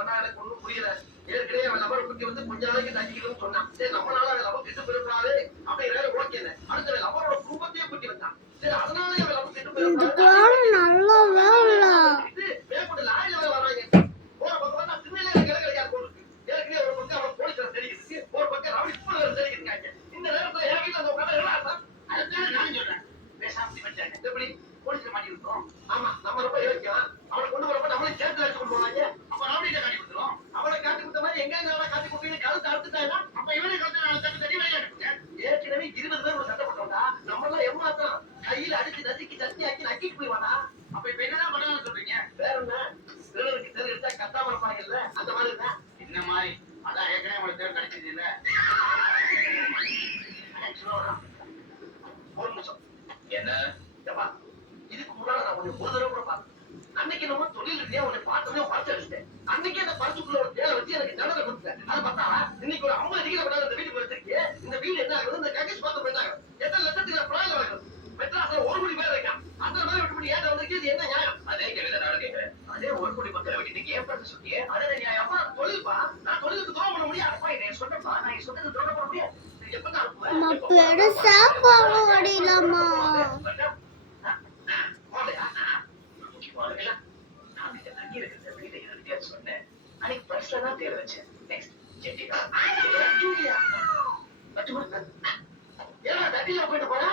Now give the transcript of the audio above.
அதான் எனக்கு ஒண்ணும் புரியல. ஏற்கனவே அவன் லவர் குட்டி வந்து கொஞ்ச நாளைக்கு தங்கிக்கணும்னு சொன்னான். சரி நம்மளால அவன் லவர் கெட்டு போயிடக்கூடாது அப்படிங்கிற ஓகே. அடுத்த லவரோட குடும்பத்தையே குட்டி வந்தான். சரி அதனால அவன் லவர் கெட்டு போயிடக்கூடாது. மேற்கொண்டு லாரியில வராங்க. போற பக்கம் பார்த்தா திருநெல்வேலி கிழக்கு போட்டு இருக்கு. ஏற்கனவே ஒரு பக்கம் அவன் போலீஸ் தெரியுது, ஒரு பக்கம் ரவுடி ஸ்கூல்ல தெரியுதுங்க. இந்த நேரத்துல என் வீட்டுல அந்த உட்காந்து அதுதான் நான் சொல்றேன். பேசாம வச்சாங்க எப்படி போலீஸ்ல மாட்டி விட்டோம். ஆமா நம்ம ரொம்ப யோசிக்கலாம். அவனை கொண்டு வரப்ப நம்மளே சேர்த்து அடிச்சு கொண்டு போவாங்க. அப்ப ரவுடியில காட்டி கொடுத்துரும். அவனை காட்டி கொடுத்த மாதிரி எங்க இருந்தாலும் காட்டி கொடுத்து கழுத்து அறுத்துட்டாங்கன்னா அப்ப இவனே கழுத்து நாலு தட்டு தட்டி விளையாடுங்க. ஏற்கனவே 20 பேர் ஒரு சட்டை போட்டோம்டா. நம்ம எல்லாம் ஏமாத்தான் கையில அடிச்சு நசுக்கி சட்னி ஆக்கி நக்கிட்டு போயிவானா. அப்ப இப்ப என்னதான் பண்ணலாம்னு சொல்றீங்க? வேற என்ன திருடருக்கு தெரு எடுத்தா கத்தாம இருப்பாங்கல்ல அந்த மாதிரி தான். இந்த மாதிரி அதான் ஏற்கனவே உங்களுக்கு தேர் கிடைச்சது இல்ல. ஒரு நிமிஷம் என்ன ஏப்பா இதுக்கு முன்னால நான் உன்னை ஒரு தடவை கூட பார்த்தேன். அன்னைக்கு நம்ம தொழில் ரீதியா உன்னை பார்த்தோன்னே பறிச்சு அடிச்சிட்டேன். அன்னைக்கு அந்த பறிச்சுக்குள்ள ஒரு தேவை வச்சு எனக்கு தண்டனை கொடுத்தேன். அது பார்த்தா இன்னைக்கு ஒரு 50 டிகிரி கொண்டாந்து இந்த வீட்டுக்கு வச்சிருக்கே. இந்த வீடு என்ன ஆகுது? இந்த கக்கேஷ் பார்த்து போயிட்டாங்க. எத்தனை லட்சத்துக்கு நான் பிராயம் வாங்குறது? மெட்ராஸ்ல 1 கோடி பேர் இருக்கான். அந்த மாதிரி விட்டு ஏன் வந்திருக்கு? இது என்ன நியாயம்? அதே கேள்வி நான் கேட்கிறேன். அதே 1 கோடி மக்களை விட்டு ஏன் பார்த்து சொல்லியே அதே நியாயமா? தொழில்பா நான் தொழிலுக்கு துரோகம் பண்ண முடியாது. அப்பா இதை சொன்னப்பா நான் சொன்னது துரோகம் பண்ண முடியாது. பெருசா போக முடியலமா. போயிட்டு போனா